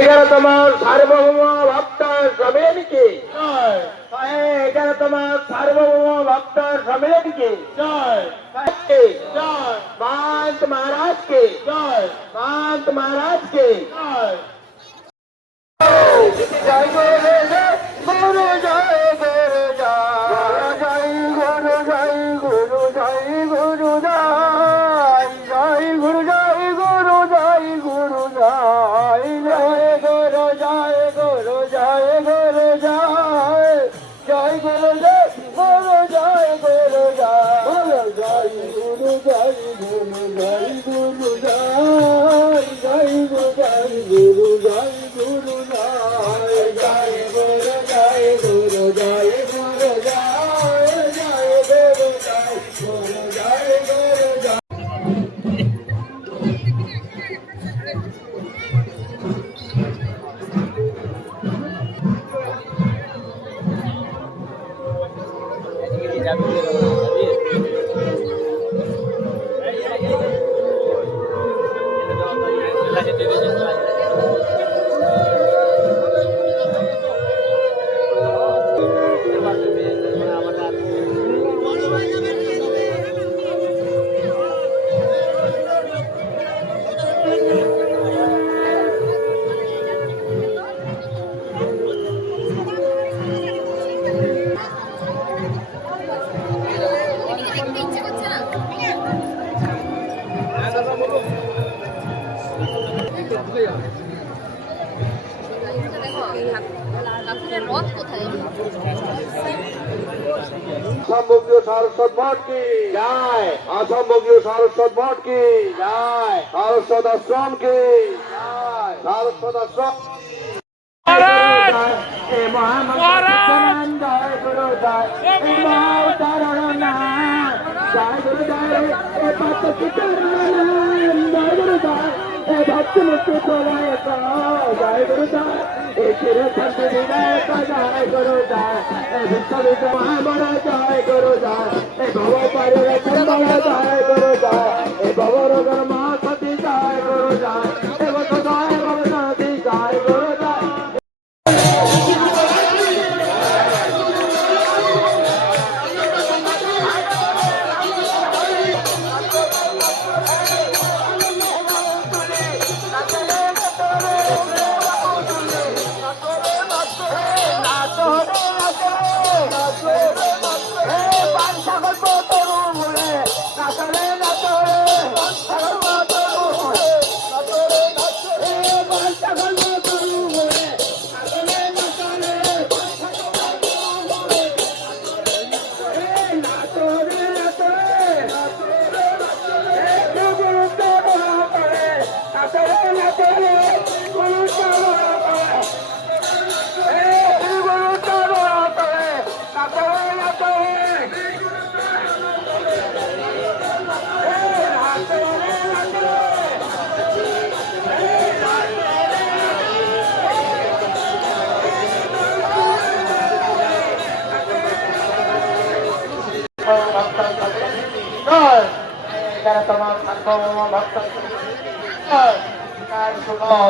11তম সার্বভৌম ভক্ত সম্মেলনকে জয়। 11তম সার্বভৌম ভক্ত সম্মেলনকে জয়। জয়। महंत महाराज के जय। महंत महाराज के जय। जय गुरु जय गुरु जय गुरु जय गुरु जय गुरु जय गुरु जय जय गुरु जय गुरु जय गुरु जय जय गुरु जय गुरु जय गुरु जय जय गुरु जय गुरु जय गुरु जय जय गुरु जय गुरु जय गुरु जय जय गुरु जय गुरु जय गुरु जय जय गुरु जय गुरु जय गुरु जय जय गुरु जय गुरु जय गुरु जय। असंभोग्य सारस्वत मठ की जय। असंभोग्य सारस्वत मठ की जय। सारस्वत आश्रम की जय। सारस्वत आश्रम जय गुरु जय गुरु जय गुरु जय भक्त मुक्ति प्रदायक जय गुरु जय क्षीर शांति विनायक जय गुरु जय विश्व विश्व महामण जय गुरु जय भव परिवर्तन जय गुरु जय भव रोगर महापति जय गुरु जय जय भवनदी जय गुरु जय।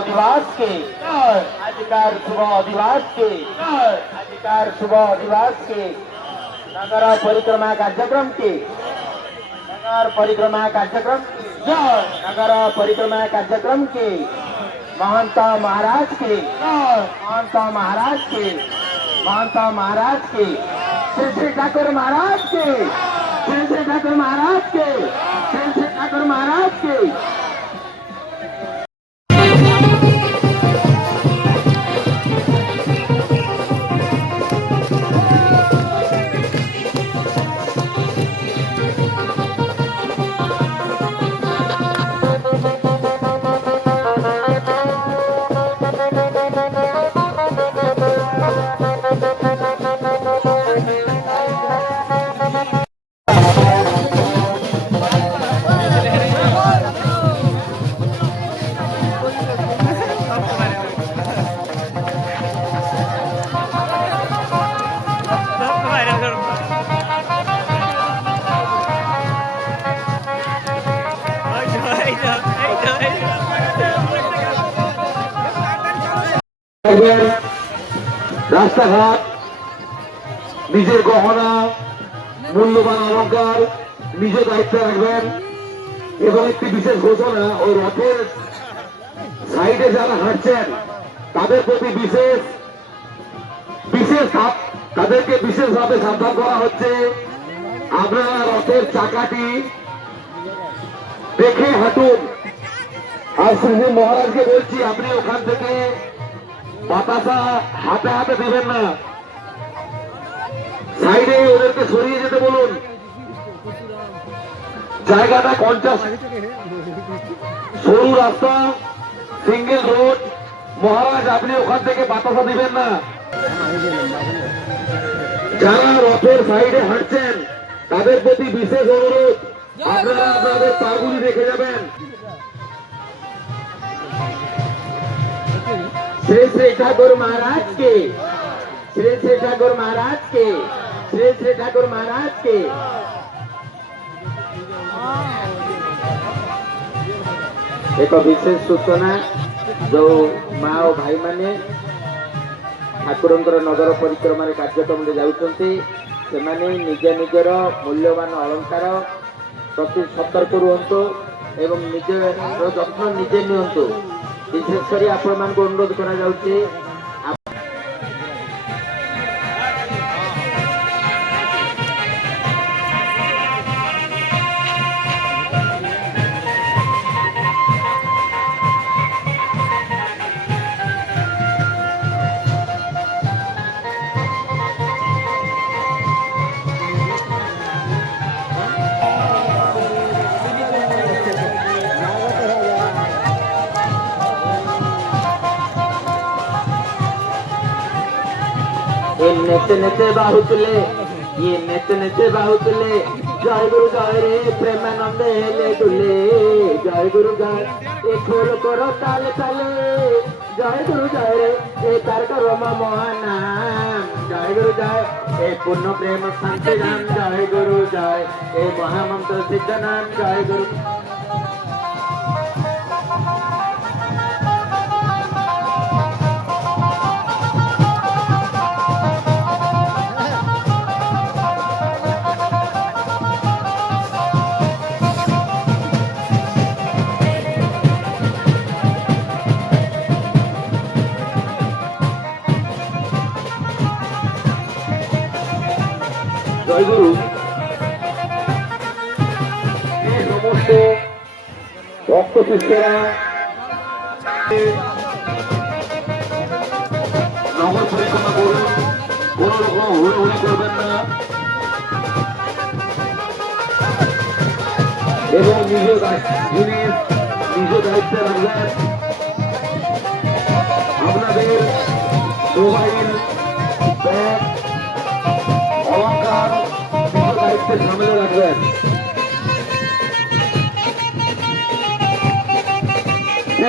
दिवस के अधिकार शुभ दिवस के अधिकार शुभ दिवस के नगर परिक्रमा कार्यक्रम के नगर परिक्रमा कार्यक्रम नगर परिक्रमा कार्यक्रम के महंत महाराज के महंत महाराज के महंत महाराज के श्री श्री ठाकुर महाराज के श्री श्री ठाकुर महाराज के श्री श्री ठाकुर महाराज के। রাস্তাঘাট, নিজের গহনা, মূল্যবান অলঙ্কার নিজের দায়িত্বে রাখবেন। এবং একটি বিশেষ ঘোষণা, ওই রথের সাইডে যারা হাঁটছেন তাদের প্রতি তাদেরকে বিশেষভাবে সাবধান করা হচ্ছে। আপনারা রথের চাকাটি দেখে হাঁটুন। আর শ্রী মহারাজকে বলছি, আপনি ওখান থেকে বাতাসা হাতে হাতে দেবেন না, সাইডে ওদেরকে সরিয়ে যেতে বলুন। জায়গাটা 50 সরু রাস্তা, সিঙ্গেল রোড। মহারাজ আপনি ওখান থেকে বাতাসা দিবেন না। যারা রথের সাইডে হাঁটছেন তাদের প্রতি বিশেষ অনুরোধ, আপনারা আপনাদের পাগুলি রেখে যাবেন। श्री श्री ठाकुर महाराज के, श्री श्री ठाकुर महाराज के, श्री श्री ठाकुर महाराज के। एक विशेष सूचना, जो माँ और भाई माने ठाकुर नगर परिक्रमा कार्यक्रम जाऊँगी, से निज निजर मूल्यवान अलंकार प्रति सतर्क रुहतु एवं निजर जत्न निजे नियंतु। विशेषकर आपण मान को अनुरोध करा जाउची, नेते नेते बाहुतले, ये नेते नेते बाहुतले, जय गुरु जय रे प्रेमानंद हेले दुले, जय गुरु जय ए खोल करो ताले ताले, जय गुरु जय रे ए तार करो महानाम, जय गुरु जय ए पूर्ण प्रेम शांति नाम, जय गुरु जय ए महामंत्र सिद्ध नाम, जय गुरु। জয় গুরু। এই সমস্ত ভক্ত শিষ্যরা নগর পরিক্রমা করুন, কোন রকম হুড়োহুড়ি করবেন না এবং নিজ দায়িত্বে রাখবেন। আপনাদের মোবাইল, ব্যাগ, অলঙ্কার নিজ দায়িত্বে সামনে রাখবেন।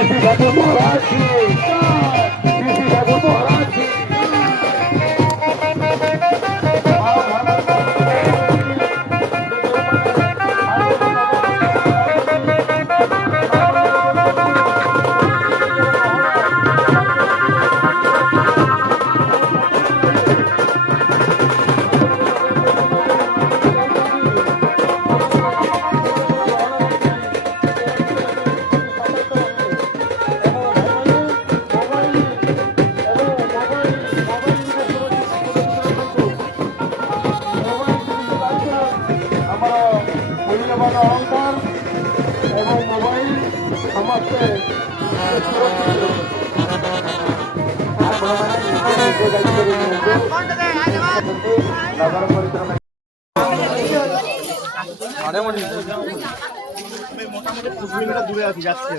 শ্রী ঠাকুর মহারাজ কি, শ্রী ঠাকুর মহারাজ কি। অলঙ্কার এবং মোবাইল সমস্ত নগর পরিক্রমা মোটামুটি 20 মিনিট দূরে আছি, যাচ্ছে।